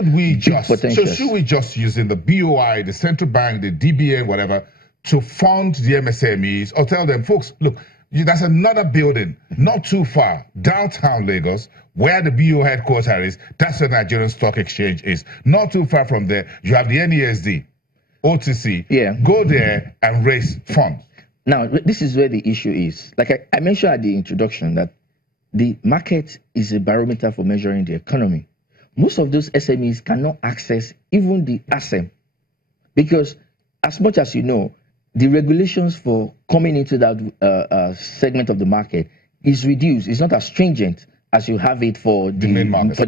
should we just using the BOI, the central bank, the DBN, whatever, to fund the MSMEs, or tell them, folks, look, that's another building not too far, downtown Lagos, where the BO headquarters is. That's the Nigerian Stock Exchange is. Not too far from there, you have the NESD, OTC. Yeah. Go there and raise funds. Now, this is where the issue is. Like I mentioned at the introduction, that the market is a barometer for measuring the economy. Most of those SMEs cannot access even the ASEM, because as much as you know, the regulations for coming into that segment of the market is reduced. It's not as stringent as you have it for the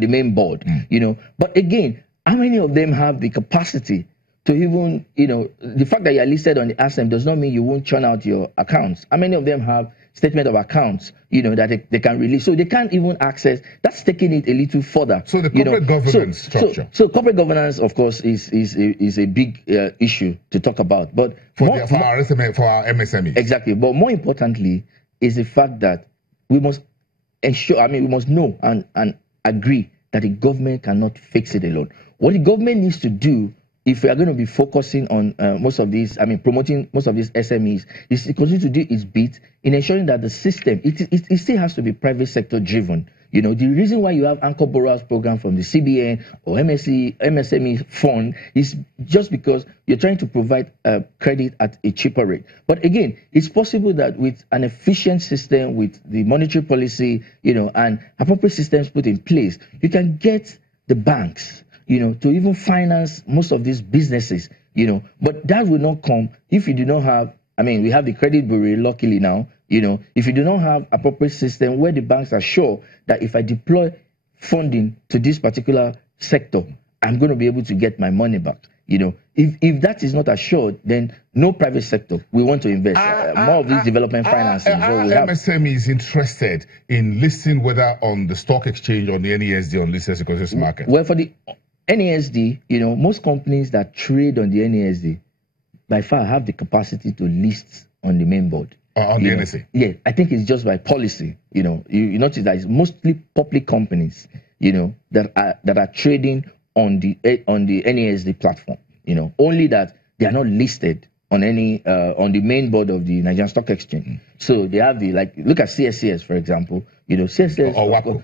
main board. You know. But again, how many of them have the capacity to even, you know, the fact that you are listed on the ASEM does not mean you won't churn out your accounts. How many of them have statement of accounts, you know, that they can release? So they can't even access. That's taking it a little further. So the corporate governance structure. So corporate governance, of course, is a big issue to talk about. But for our MSMEs. Exactly. But more importantly is the fact that we must ensure, we must know and agree that the government cannot fix it alone. What the government needs to do, if we are going to be focusing on most of these, promoting most of these SMEs, is to continue to do its bit in ensuring that the system, it still has to be private sector driven. You know, the reason why you have anchor borrowers program from the CBN or MSME fund is just because you're trying to provide credit at a cheaper rate. But again, it's possible that with an efficient system, with the monetary policy, you know, and appropriate systems put in place, you can get the banks, you know, to even finance most of these businesses, you know. But that will not come if you do not have, we have the credit bureau, luckily now, you know, if you do not have appropriate system where the banks are sure that if I deploy funding to this particular sector, I'm going to be able to get my money back. You know, if that is not assured, then no private sector will want to invest. More of this development financing. MSME is interested in listing whether on the stock exchange or the NESD, Unlisted Securities market. Well, for the NESD, you know, most companies that trade on the NESD by far have the capacity to list on the main board. On the NSE? Yeah, I think it's just by policy. You know, you notice that it's mostly public companies, you know, that are trading on the NESD platform. You know, only that they are not listed on any on the main board of the Nigerian Stock Exchange. So they have look at CSCS, for example. You know, CSCS or WAPCO.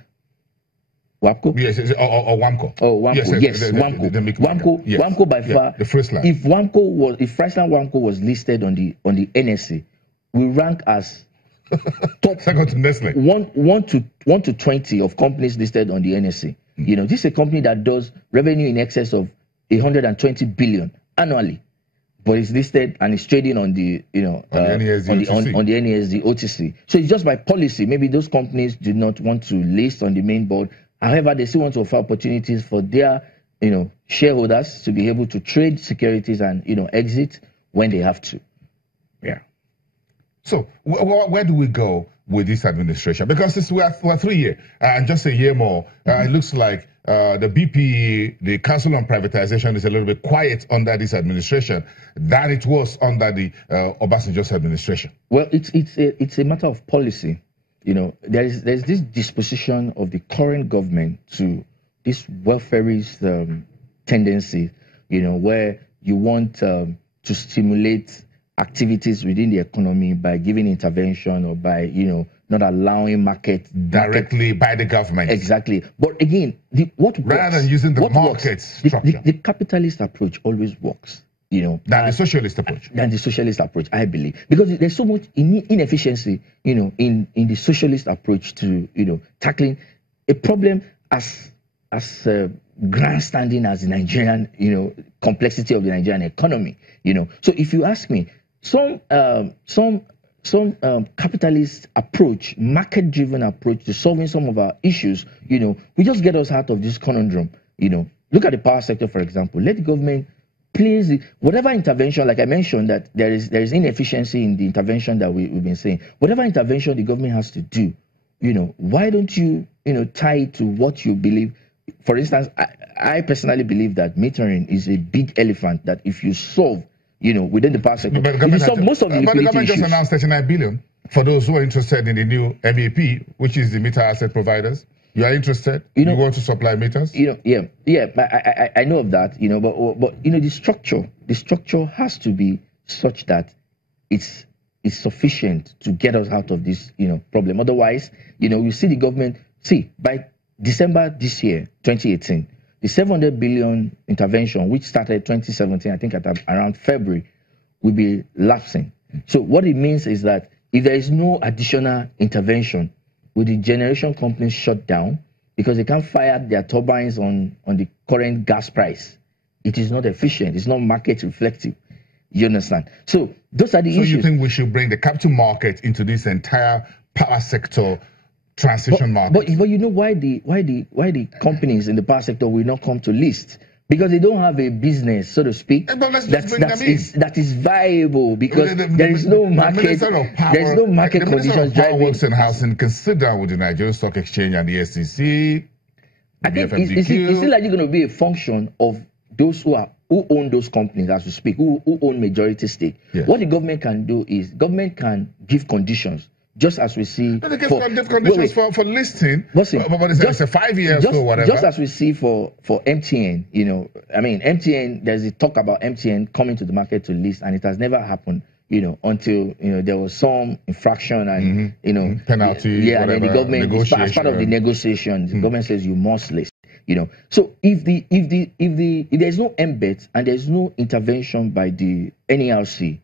WAPCO? Yes, or WAMCO. Oh, WAMCO. Yes, WAMCO. WAMCO by far. The first line. If Friesland WAMCO was listed on the NSE, we rank as top second to Nestle. 1 to 20 of companies listed on the NSE. You know, this is a company that does revenue in excess of 120 billion annually, but it's listed and it's trading on the on the NESD OTC. So it's just by policy. Maybe those companies do not want to list on the main board. However, they still want to offer opportunities for their shareholders to be able to trade securities and exit when they have to. Yeah. So where do we go with this administration? Because we're 3 years and just a year more, it looks like the BPE, the Council on Privatization, is a little bit quiet under this administration than it was under the Obasanjo's administration. Well, it's a matter of policy. You know, there's this disposition of the current government to this welfarist tendency, where you want to stimulate activities within the economy by giving intervention or by, not allowing market directly by the government. Exactly. But again, rather than using the market structure. The capitalist approach always works, than the socialist approach. Than the socialist approach, I believe. Because there's so much inefficiency, in the socialist approach to, tackling a problem as grandstanding as the Nigerian, complexity of the Nigerian economy, So if you ask me, some capitalist approach, market-driven approach to solving some of our issues, we just get us out of this conundrum. Look at the power sector, for example. Let the government please, whatever intervention, like I mentioned, that there is inefficiency in the intervention that we've been saying. Whatever intervention the government has to do, why don't you, tie it to what you believe? For instance, I personally believe that metering is a big elephant that if you solve, within the power sector, if you solve most of the liquidity government issues. Just announced 39 billion for those who are interested in the new MEP, which is the meter asset providers. You are interested? You want to supply meters? I know of that. But the structure has to be such that it's sufficient to get us out of this problem. Otherwise, you see the government. See, by December this year, 2018, the 700 billion intervention, which started 2017, I think at around February, will be lapsing. So what it means is that if there is no additional intervention, will the generation companies shut down because they can't fire their turbines on the current gas price? It is not efficient. It's not market reflective. You understand? So those are the issues. So you think we should bring the capital market into this entire power sector transition market? But you know why the companies in the power sector will not come to list? Because they don't have a business, so to speak, that is viable, because there is no market. There is no market conditions driving. Works and Housing can sit down with the Nigerian Stock Exchange and the SEC. I think it's likely going to be a function of those who own those companies, as we speak, who own majority stake. Yes. What the government can do is government can give conditions. Just as we see, for listing, but it's a 5 years or whatever. Just as we see for MTN, MTN. There's a talk about MTN coming to the market to list, and it has never happened, until there was some infraction and penalty. And then the government, as part of the negotiations, the government says you must list. So if there's no embed and there's no intervention by the NERC,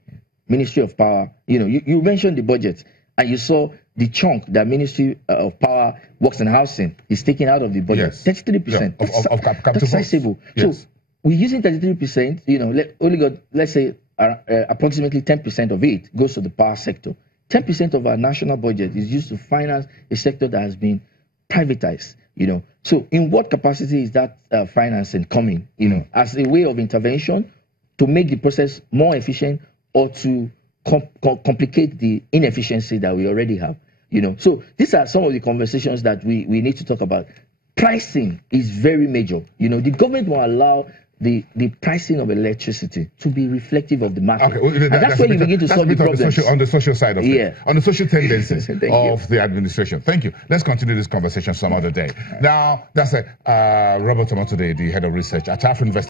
Ministry of Power, you mentioned the budget. And you saw the chunk that Ministry of Power, Works and Housing is taking out of the budget. Yes. 33%. Of capital. That's sizable. Yes. So we're using 33%, let's say approximately 10% of it goes to the power sector. 10% of our national budget is used to finance a sector that has been privatized. So in what capacity is that financing coming, as a way of intervention to make the process more efficient or to complicate the inefficiency that we already have? So these are some of the conversations that we need to talk about. Pricing is very major. The government will allow the pricing of electricity to be reflective of the market. Okay, and that's where you begin to solve the problems. On the social side of it, on the social tendencies of the administration. Thank you. Let's continue this conversation some other day. Now, that's Robert Tomato, the head of research at African Investment.